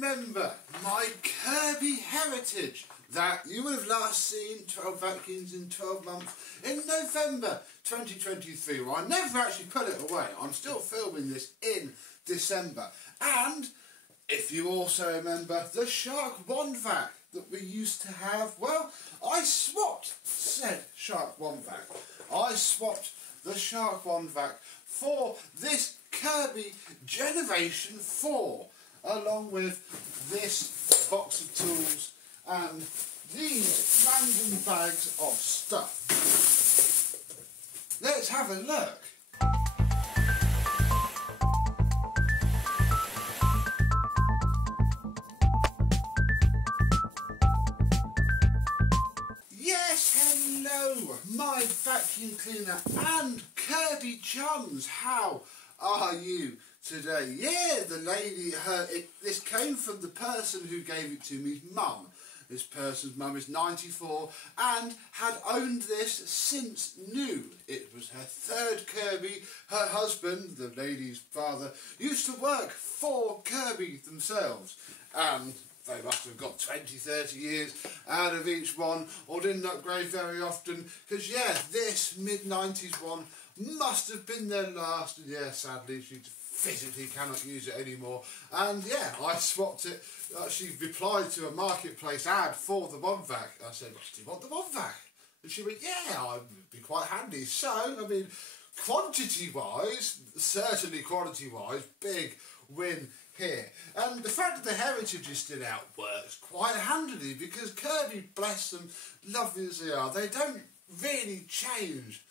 remember my Kirby heritage that you would have last seen 12 vacuums in 12 months in November 2023. Well, I never actually put it away. I'm still filming this in December. And if you also remember the Shark Wandvac that we used to have, well, I swapped said Shark Wandvac. I swapped the Shark Wandvac for this Kirby Generation 4, along with this box of tools and these random bags of stuff. Let's have a look. Yes, hello, my vacuum cleaner and Kirby chums. How are you today? Yeah, the lady, this came from the person who gave it to me's mum. This person's mum is 94 and had owned this since new. It was her third Kirby. Her husband, the lady's father, used to work for Kirby themselves. And they must have got 20-30 years out of each one, or didn't upgrade very often, because yeah, this mid-90s one must have been their last, and yeah, sadly she physically cannot use it anymore. And yeah, I swapped it. She replied to a marketplace ad for the Wandvac. I said, do you want the Wandvac? And she went, yeah, I'd be quite handy. So, I mean, quantity-wise, certainly quality-wise, big win here. And the fact that the heritage is still out works quite handily, because Kirby, bless them, lovely as they are, they don't really change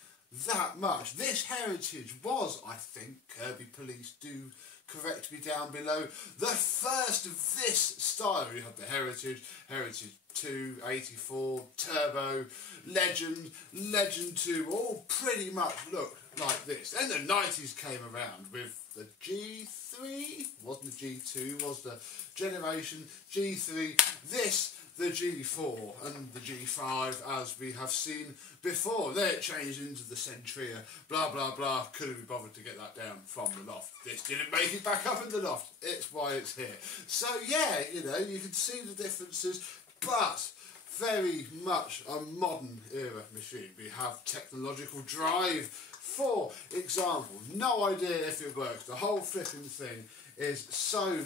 that much. This heritage was, I think, Kirby Police do correct me down below, the first of this style. You have the Heritage, Heritage 2, 84, Turbo, Legend, Legend 2, all pretty much look like this. Then the 90s came around with the G3, wasn't the G2, was the Generation G3, this the G4 and the G5, as we have seen before. Then it changed into the Centria, blah blah blah. Couldn't be bothered to get that down from the loft. This didn't make it back up in the loft. It's why it's here. So yeah, you know, you can see the differences, but very much a modern era machine. We have technological drive, for example. No idea if it works. The whole flipping thing is so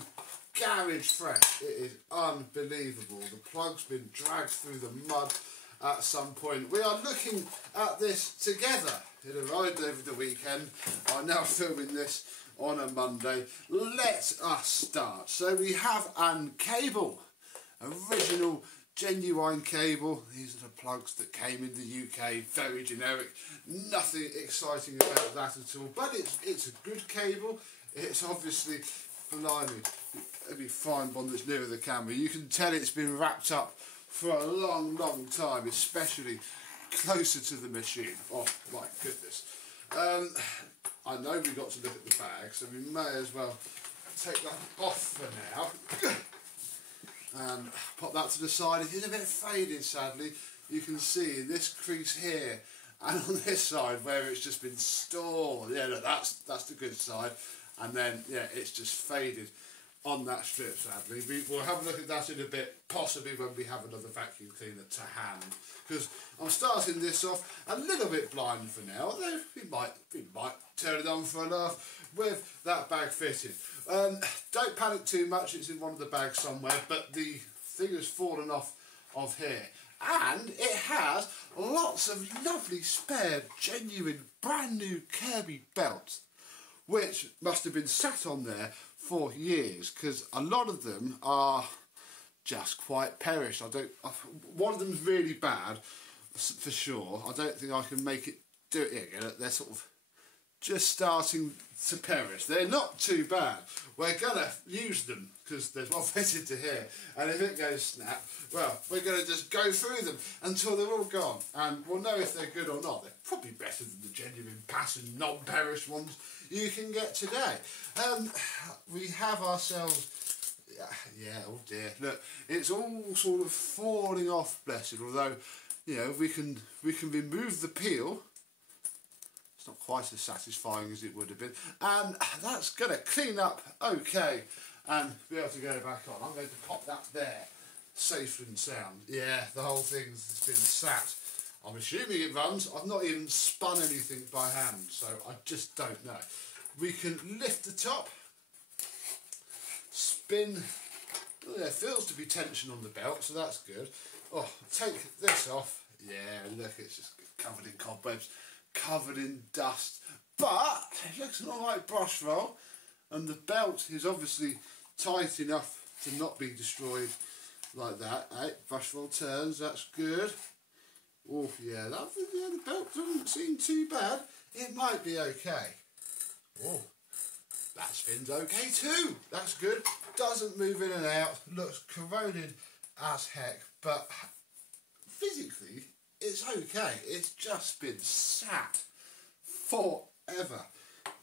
garage fresh, it is unbelievable. The plug's been dragged through the mud at some point. We are looking at this together. It arrived over the weekend. I'm now filming this on a Monday. Let us start. So we have a cable, original genuine cable. These are the plugs that came in the UK, very generic, nothing exciting about that at all, but it's a good cable. It's obviously, blimey, let me find one that's nearer the camera. You can tell it's been wrapped up for a long, long time, especially closer to the machine. Oh my goodness. I know we've got to look at the bag, so we may as well take that off for now. And pop that to the side. It is a bit faded, sadly. You can see this crease here and on this side where it's just been stored. Yeah, look, that's the good side. And then, yeah, it's just faded on that strip, sadly. We'll have a look at that in a bit, possibly when we have another vacuum cleaner to hand. Because I'm starting this off a little bit blind for now, although we might turn it on for a laugh with that bag fitted. Don't panic too much, it's in one of the bags somewhere, but the thing has fallen off of here. And it has lots of lovely spare, genuine, brand new Kirby belts, which must have been sat on there for years, because a lot of them are just quite perished. One of them's really bad, for sure. I don't think I can make it do it again. They're sort of just starting to perish. They're not too bad. We're gonna use them because there's one fitted to here, and if it goes snap, well, we're gonna just go through them until they're all gone, and we'll know if they're good or not. They're probably better than the genuine passive non-perish ones you can get today. We have ourselves, yeah, oh dear, look, it's all sort of falling off, blessed, although, you know, we can remove the peel. It's not quite as satisfying as it would have been, and that's going to clean up okay and be able to go back on. I'm going to pop that there, safe and sound. Yeah, the whole thing's been sat. I'm assuming it runs. I've not even spun anything by hand, so I just don't know. We can lift the top, spin. Oh, there feels to be tension on the belt, so that's good. Oh, take this off. Yeah, look, it's just covered in cobwebs, covered in dust, but it looks an alright brush roll, and the belt is obviously tight enough to not be destroyed like that. Brush roll turns, that's good. Oh yeah, the belt doesn't seem too bad. It might be okay. Oh, that spins okay too. That's good. Doesn't move in and out. Looks corroded as heck, but physically it's okay. It's just been sat forever.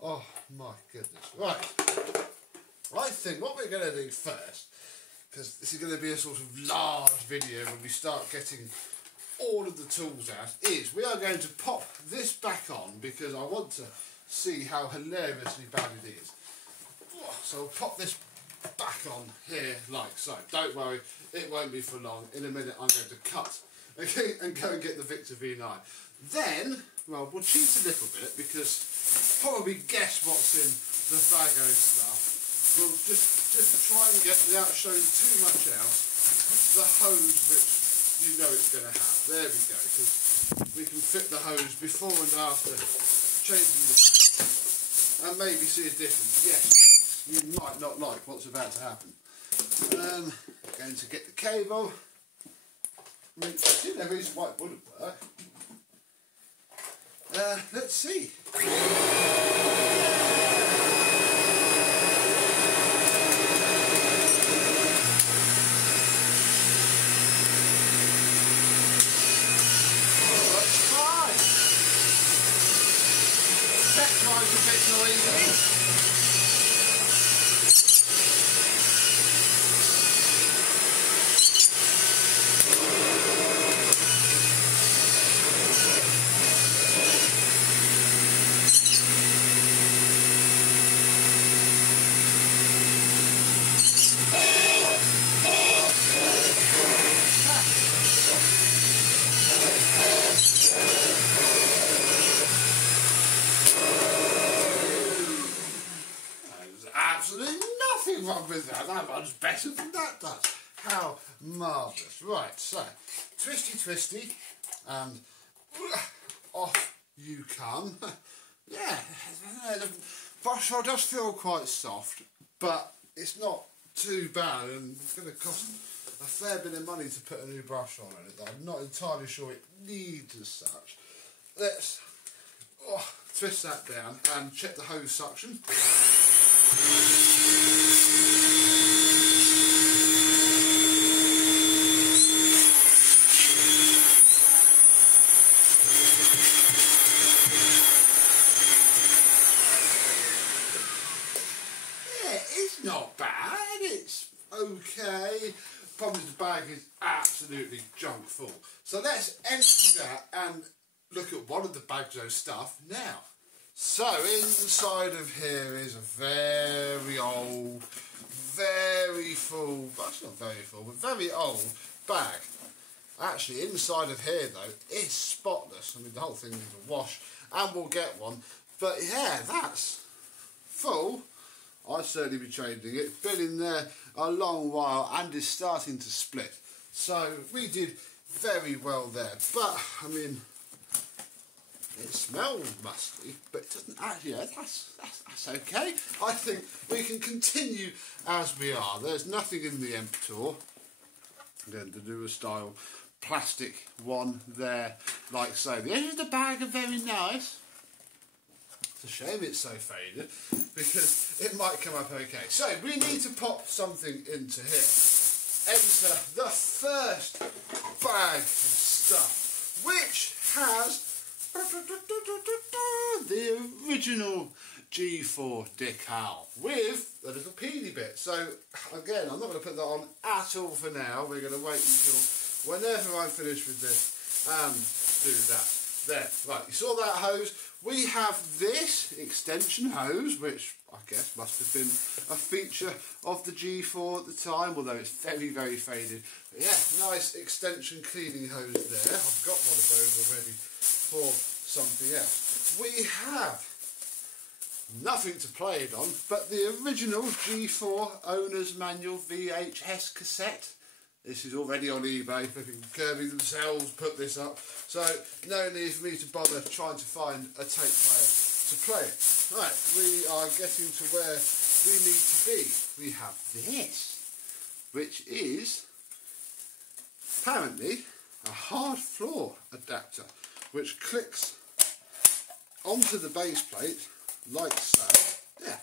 Oh my goodness. Right. I think what we're going to do first, because this is going to be a sort of large video when we start getting all of the tools out, is we are going to pop this back on because I want to see how hilariously bad it is. So I'll pop this back on here like so. Don't worry, it won't be for long. In a minute I'm going to cut, okay, and go and get the Victor V9. Then, well, we'll cheat a little bit because probably guess what's in the bag of stuff. We'll just try and get, without showing too much else, the hose which you know it's going to have. There we go, because we can fit the hose before and after changing the tank and maybe see a difference. Yes, you might not like what's about to happen. Going to get the cable. See, there is why it wouldn't work. Let's see. A bit noisy. Absolutely nothing wrong with that. That runs better than that does. How marvellous. Right, so twisty, and off you come. Yeah, the brush roll does feel quite soft, but it's not too bad, and it's going to cost a fair bit of money to put a new brush roll on it. I'm not entirely sure it needs as such. Let's twist that down and check the hose suction. It's not bad, it's okay. Problem is the bag is absolutely junk full. So let's empty that and look at one of the bags of stuff now. So inside of here is a very old, very full, well, it's not very full, but very old bag. Actually, inside of here though, is spotless. I mean, the whole thing needs a wash, and we'll get one. But yeah, that's full. I'd certainly be changing it. It's been in there a long while and is starting to split. So we did very well there. But, I mean, it smells musty, but it doesn't actually. That's okay. I think we can continue as we are. There's nothing in the emptor. I'm going to do a style plastic one there, like so. The edges of the bag are very nice. It's a shame it's so faded, because it might come up okay. So we need to pop something into here. Enter the first bag of stuff, which has the original G4 decal with a little peely bit. So again, I'm not going to put that on at all for now. We're going to wait until whenever I finish with this and do that. There, right, you saw that hose. we have this extension hose, which I guess must have been a feature of the G4 at the time, although it's very, very faded. But yeah, nice extension cleaning hose there. I've got one of those already for something else. We have nothing to play it on, but the original G4 Owner's Manual VHS cassette. This is already on eBay. Kirby themselves put this up, so no need for me to bother trying to find a tape player to play it. Right, we are getting to where we need to be. We have this, which is apparently a hard floor adapter, which clicks onto the base plate like so, yeah,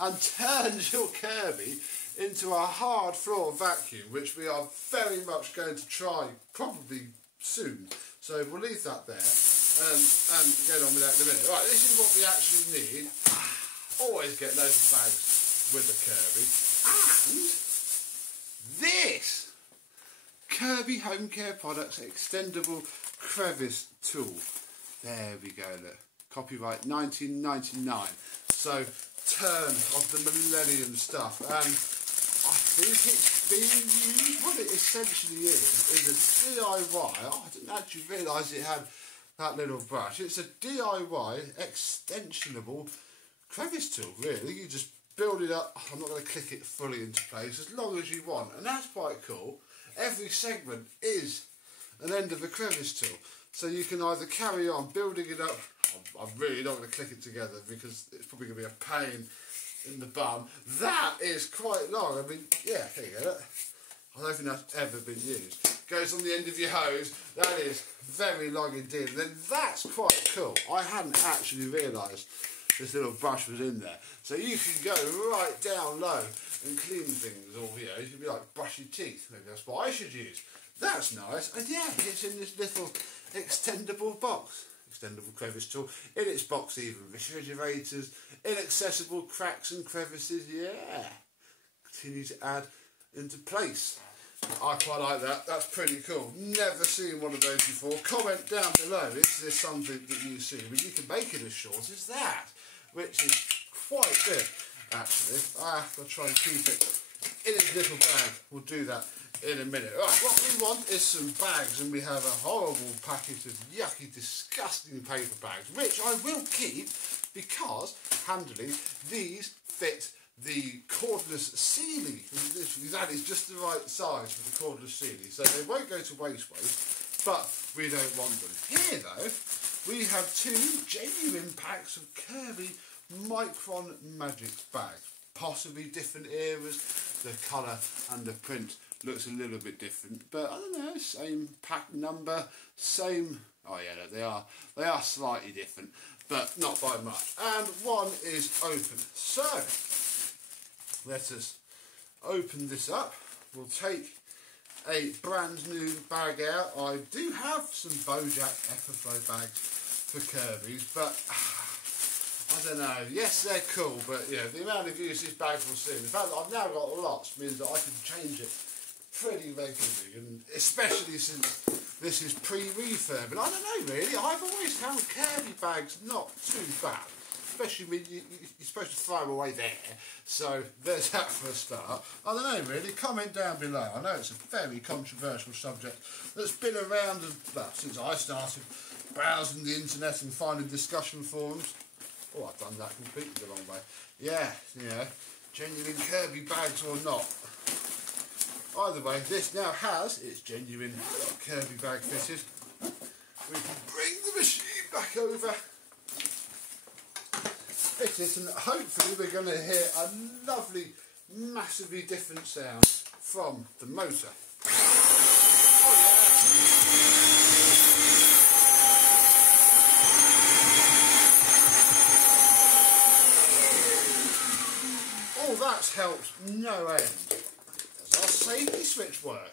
and turns your Kirby into a hard floor vacuum, which we are very much going to try probably soon. So we'll leave that there and get on with that in a minute. Right, this is what we actually need. Always get loads of bags with a Kirby. And this Kirby Home Care Products extendable crevice tool. There we go, look. Copyright 1999. So turn of the millennium stuff, and I think it's being used. What it essentially is a DIY. Oh, I didn't actually realise it had that little brush. It's a DIY extensionable crevice tool, really. You just build it up. I'm not going to click it fully into place, as long as you want, and that's quite cool. Every segment is an end of a crevice tool, so you can either carry on building it up. I'm really not going to click it together because it's probably going to be a pain in the bum. That is quite long. I mean, yeah, there you go. I don't think that's ever been used. Goes on the end of your hose. That is very long indeed. And then that's quite cool. I hadn't actually realised this little brush was in there. So you can go right down low and clean things, or you know, you can be like brush your teeth. Maybe that's what I should use. That's nice. And yeah, it's in this little extendable box. Extendable crevice tool. In its box, even refrigerators, inaccessible cracks and crevices. Yeah, continue to add into place. I quite like that. That's pretty cool. Never seen one of those before. Comment down below. Is this something that you see? I mean, you can make it as short as that, which is quite good, actually. I have to try and keep it in its little bag. We'll do that in a minute. Right, what we want is some bags, and we have a horrible packet of yucky, disgusting paper bags, which I will keep because, handily, these fit the cordless Sealy. That is just the right size for the cordless Sealy, so they won't go to waste, but we don't want them. Here, though, we have two genuine packs of Kirby Micron Magics bags. Possibly different eras. The colour and the print looks a little bit different, but I don't know, same pack number, same, oh yeah, they are slightly different, but not by much. And one is open. So let us open this up. We'll take a brand new bag out. I do have some Bojack Everflow bags for Kirby's, but I don't know. Yes, they're cool, but yeah, the amount of use this bag will see. The fact that I've now got lots means that I can change it pretty regularly, and especially since this is pre-refurb. And I don't know, really, I've always found Kirby bags not too bad. Especially when you're supposed to throw them away there. So there's that for a start. I don't know, really. Comment down below. I know it's a very controversial subject that's been around since I started browsing the internet and finding discussion forums. Oh, I've done that completely the wrong way. Yeah, you know, genuine Kirby bags or not. Either way, this now has its genuine Kirby bag fitted. We can bring the machine back over, fit it, and hopefully we're going to hear a lovely, massively different sound from the motor. Oh yeah! That's helped no end. Does our safety switch work?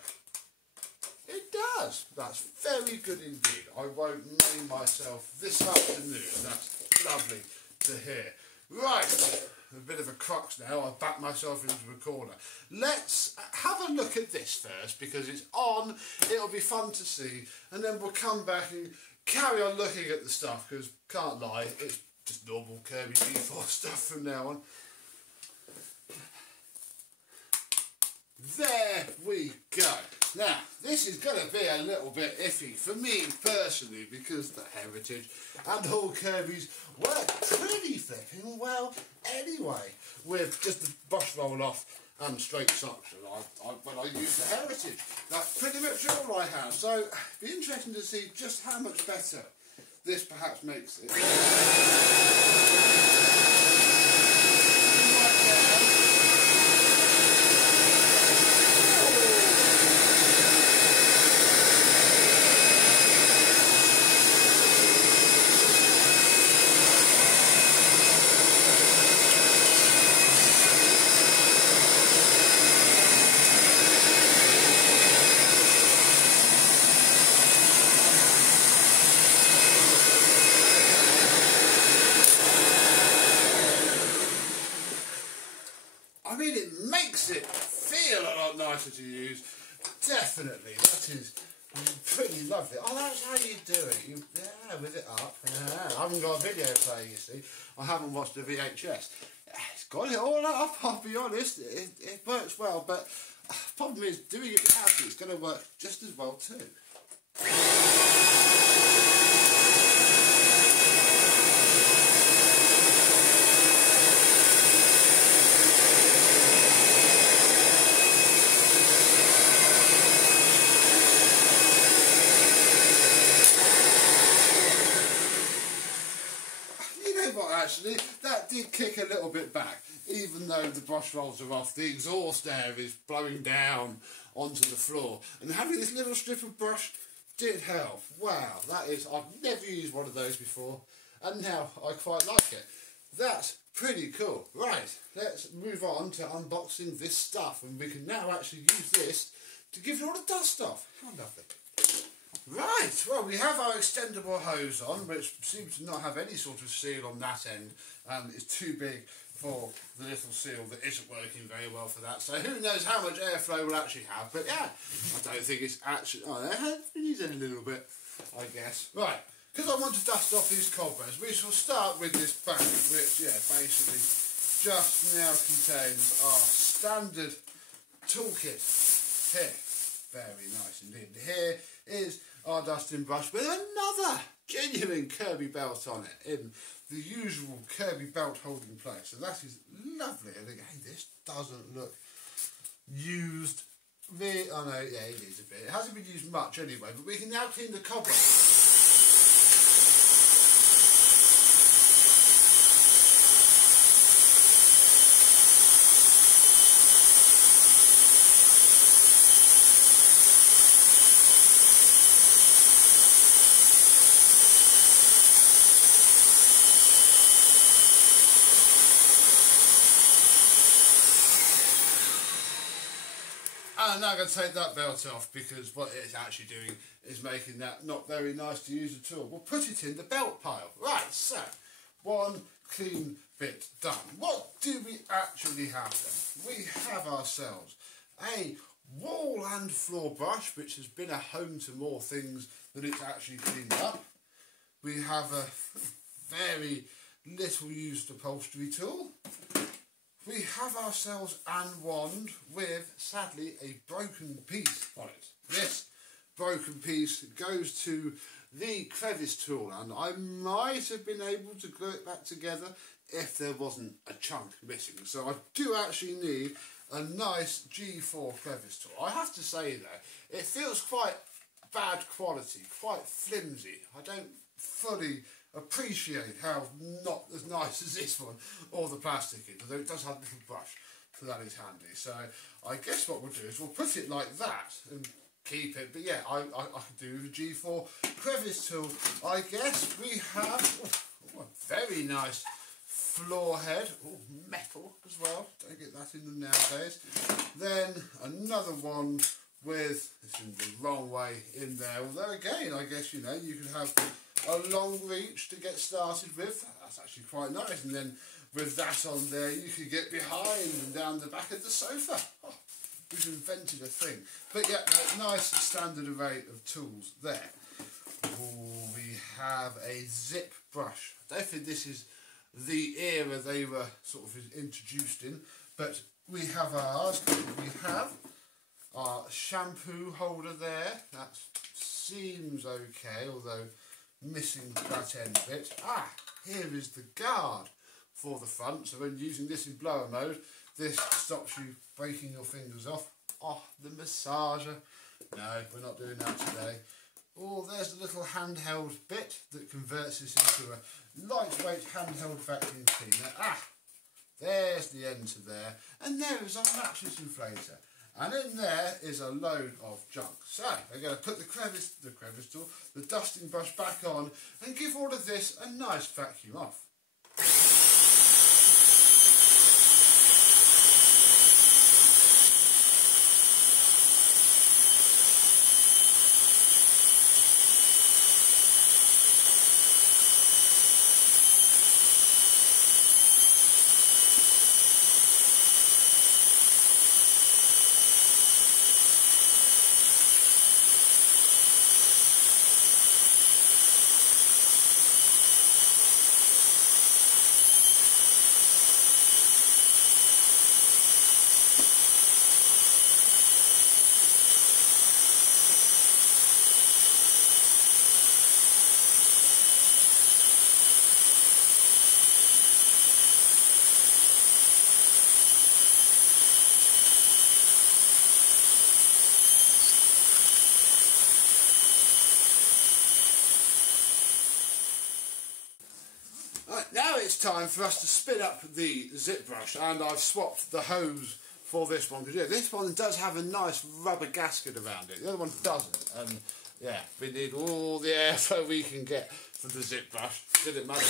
It does. That's very good indeed. I won't name myself this afternoon. That's lovely to hear. Right, a bit of a crux now. I've backed myself into a corner. Let's have a look at this first because it's on. It'll be fun to see, and then we'll come back and carry on looking at the stuff, because can't lie, it's just normal Kirby G4 stuff from now on. There we go. Now, this is going to be a little bit iffy for me personally, because the heritage and all Kirby's work pretty flipping well anyway, with just the brush roll off and straight suction when I use the heritage. That's pretty much all I have, so it'd be interesting to see just how much better this perhaps makes it. I mean, it makes it feel a lot nicer to use. Definitely, that is pretty lovely. Oh, that's how you do it. Yeah, with it up. Yeah. I haven't got a video player, you see. I haven't watched the VHS. It's got it all up, I'll be honest. It works well, but the problem is, doing it without it, it's going to work just as well too. Actually, that did kick a little bit back, even though the brush rolls are off. The exhaust air is blowing down onto the floor, and having this little strip of brush did help. Wow, that is, I've never used one of those before, and now I quite like it. That's pretty cool. Right, let's move on to unboxing this stuff, and we can now actually use this to give all the dust off. How lovely. Right, well, we have our extendable hose on, which seems to not have any sort of seal on that end. It's too big for the little seal that isn't working very well for that. So who knows how much airflow we'll actually have. But yeah, I don't think it's actually... Oh, it needs a little bit, I guess. Right, because I want to dust off these cobwebs, we shall start with this bag, which, yeah, basically just now contains our standard toolkit here. Very nice indeed. Here is our dusting brush with another genuine Kirby belt on it in the usual Kirby belt holding place. So that is lovely. I think, hey, this doesn't look used. Oh no, yeah, it is a bit. It hasn't been used much anyway, but we can now clean the cobwebs. And now I'm going to take that belt off, because what it's actually doing is making that not very nice to use at all. We'll put it in the belt pile. Right, so one clean bit done. What do we actually have then? We have ourselves a wall and floor brush, which has been a home to more things than it's actually cleaned up. We have a very little used upholstery tool. We have ourselves an wand with, sadly, a broken piece on it. This broken piece goes to the crevice tool, and I might have been able to glue it back together if there wasn't a chunk missing. So I do actually need a nice G4 crevice tool. I have to say though, it feels quite bad quality, quite flimsy. I don't fully appreciate how not as nice as this one or the plastic is, although it does have a little brush, so that is handy. So I guess what we'll do is we'll put it like that and keep it, but yeah, I could do with a G4 crevice tool. I guess we have a very nice floor head, metal as well, don't get that in them nowadays. Then another one with, it's in the wrong way in there, although again, I guess, you know, you can have a long reach to get started with. That's actually quite nice, and then with that on there you could get behind and down the back of the sofa. Oh, we've invented a thing. But yeah, a nice standard array of tools there. Oh, we have a zip brush. I don't think this is the era they were sort of introduced in, but we have ours. We have our shampoo holder there. That seems okay, although missing that end bit. Here is the guard for the front, so when using this in blower mode, this stops you breaking your fingers off. The massager. No, we're not doing that today. There's the little handheld bit that converts this into a lightweight handheld vacuum cleaner. There's the end to there. And there is our mattress inflator. And in there is a load of junk. So we're going to put the dusting brush back on and give all of this a nice vacuum off. Now it's time for us to spin up the zip brush, and I've swapped the hose for this one, because this one does have a nice rubber gasket around it, the other one doesn't, and yeah, we need all the airflow we can get for the zip brush. Did it matter?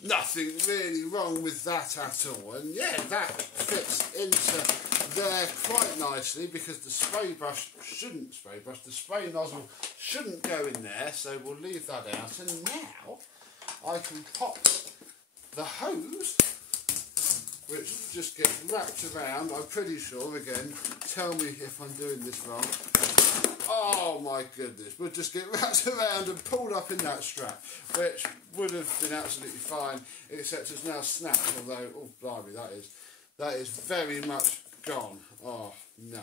Nothing really wrong with that at all, and yeah, that fits into there quite nicely, because the spray nozzle shouldn't go in there, so we'll leave that out. And now I can pop the hose, which just gets wrapped around. I'm pretty sure, again, tell me if I'm doing this wrong. Oh my goodness, we'll just get wrapped around and pulled up in that strap, which would have been absolutely fine, except it's now snapped, although, oh blimey, that is very much gone. Oh no.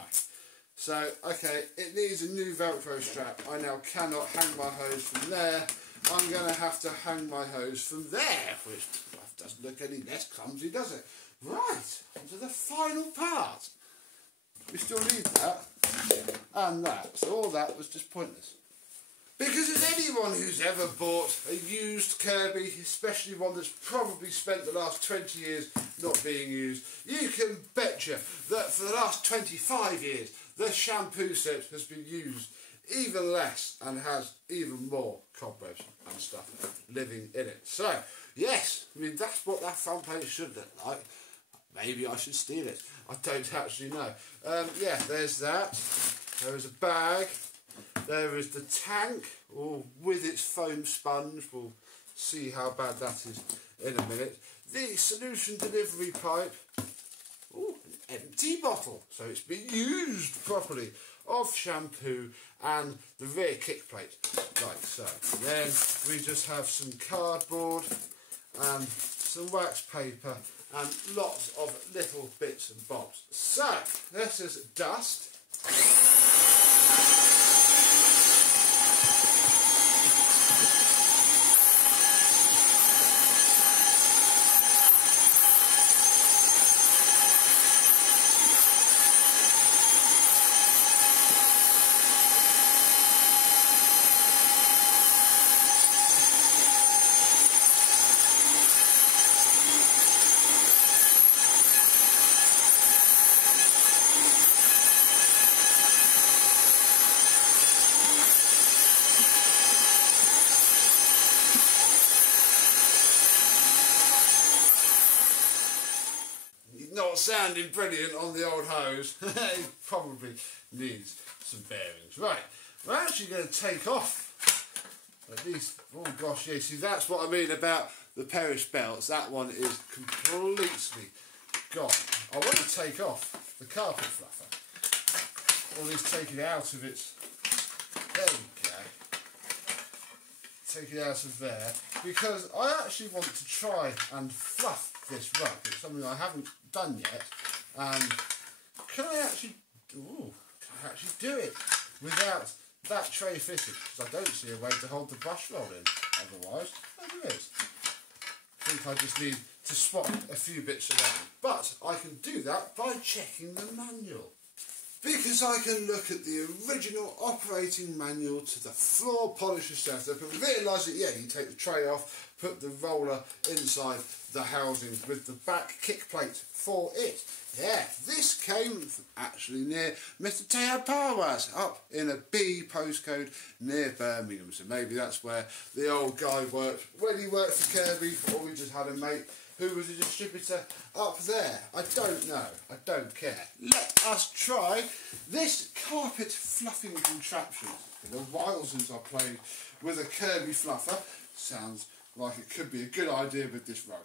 So, okay, it needs a new Velcro strap. I now cannot hang my hose from there. I'm going to have to hang my hose from there, which doesn't look any less clumsy, does it? Right, onto the final part. We still need that and that, so all that was just pointless. Because as anyone who's ever bought a used Kirby, especially one that's probably spent the last 20 years not being used, you can betcha that for the last 25 years the shampoo set has been used even less and has even more cobwebs and stuff living in it. So, yes, I mean, that's what that front page should look like. Maybe I should steal it. I don't actually know. Yeah, there's that. There is a bag. There is the tank, with its foam sponge. We'll see how bad that is in a minute. The solution delivery pipe. An empty bottle. So it's been used properly. Of shampoo and the rear kick plate, like so. Then we just have some cardboard and some wax paper and lots of little bits and bobs. So, this is dust. not sounding brilliant on the old hose. It probably needs some bearings. Right, we're actually going to take off at least, oh gosh, yeah, see that's what I mean about the Perish belts. That one is completely gone. I want to take off the carpet fluffer, or at least take it out of its, there we go, take it out of there, because I actually want to try and fluff this rug. It's something I haven't done yet, and can I actually do it without that tray fitted? Because I don't see a way to hold the brush roll in otherwise. Oh, there is. I think I just need to swap a few bits around, but I can do that by checking the manual, because I can look at the original operating manual to the floor polisher setup and realise that, yeah, you take the tray off, put the roller inside the housing with the back kick plate for it. Yeah, this came actually near Mr. Teo Parwas, up in a B postcode near Birmingham. So maybe that's where the old guy worked when he worked for Kirby, or we just had a mate who was a distributor up there. I don't know. I don't care. Let us try this carpet fluffing contraption. It's been a while since I played with a Kirby fluffer. Sounds like it could be a good idea with this rug.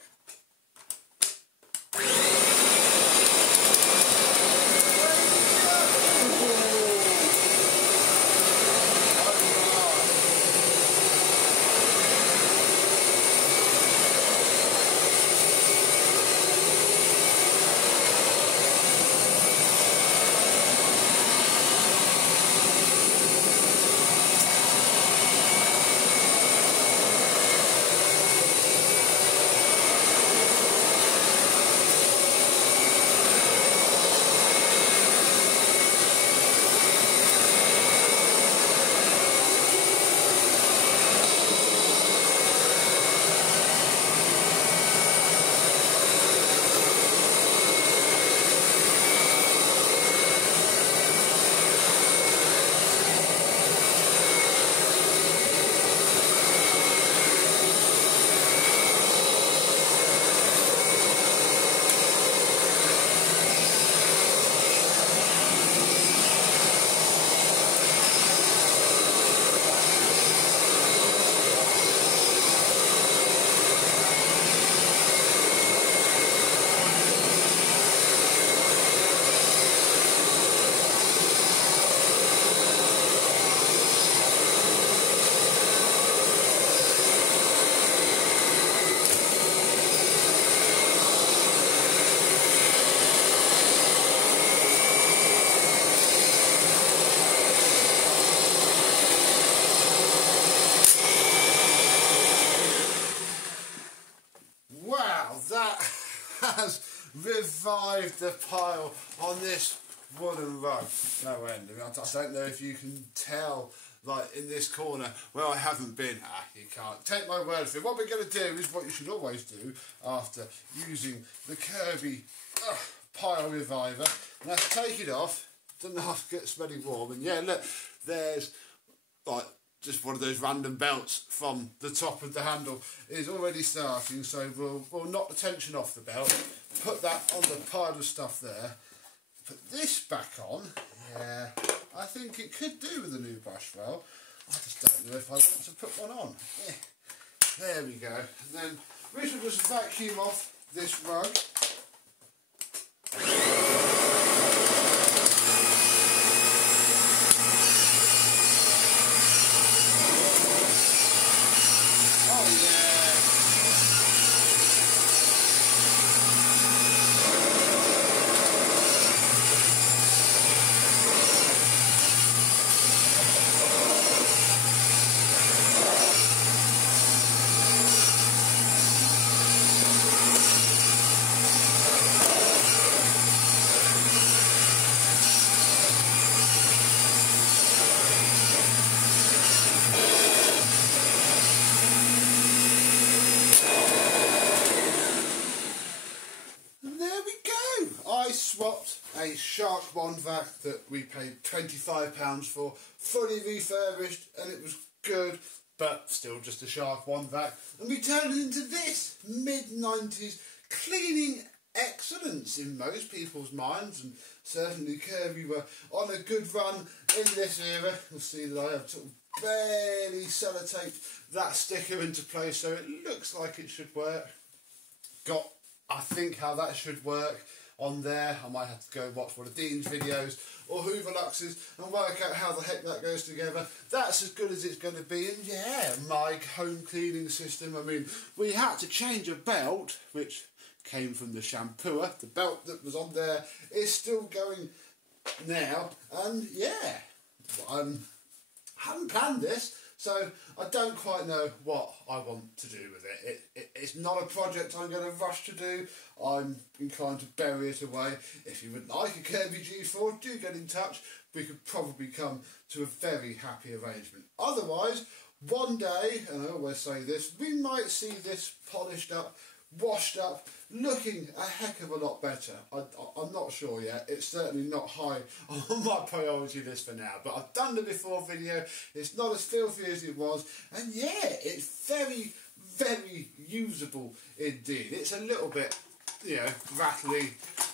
Has revived the pile on this wooden rug. No end. I mean, I don't know if you can tell, like in this corner where I haven't been. You can't. Take my word for it. What we're going to do is what you should always do after using the Kirby pile reviver. Now take it off. Doesn't have to get smelly warm. And yeah, look, there's like just one of those random belts from the top of the handle is already starting, so we'll knock the tension off the belt, put that on the pile of stuff there, put this back on. Yeah, I think it could do with a new brush roll. I just don't know if I want to put one on. Yeah. There we go. And then we shall just vacuum off this rug. I swapped a Shark Wandvac that we paid £25 for, fully refurbished, and it was good, but still just a Shark Wandvac, and we turned it into this mid-90s cleaning excellence in most people's minds, and certainly Kirby were on a good run in this era. You'll see that I have sort of barely sellotaped that sticker into place, so it looks like it should work. Got, I think, how that should work on there. I might have to go watch one of Dean's videos or Hooverlux's and work out how the heck that goes together. That's as good as it's going to be. And yeah, my home cleaning system, I mean, we had to change a belt, which came from the shampooer. The belt that was on there is still going now, and yeah, hadn't planned this, so I don't quite know what I want to do with it. It's not a project I'm going to rush to do. I'm inclined to bury it away. If you would like a Kirby G4, do get in touch. We could probably come to a very happy arrangement. Otherwise, one day, and I always say this, we might see this polished up, washed up, looking a heck of a lot better. I'm not sure yet. It's certainly not high on my priority list for now, but I've done the before video. It's not as filthy as it was, and yeah, it's very, very usable indeed. It's a little bit, you know, rattly,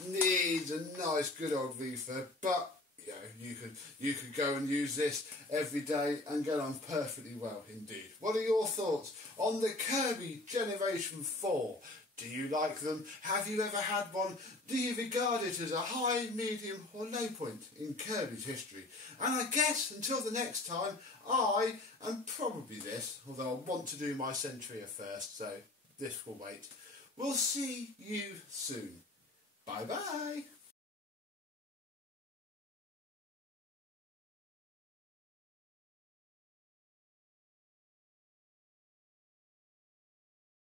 needs a nice good old refurb, but you know, you could go and use this every day and get on perfectly well indeed. What are your thoughts on the Kirby Generation 4? Do you like them? Have you ever had one? Do you regard it as a high, medium or low point in Kirby's history? And I guess until the next time, I am probably this, although I want to do my Centuria first, so this will wait. We'll see you soon. Bye bye.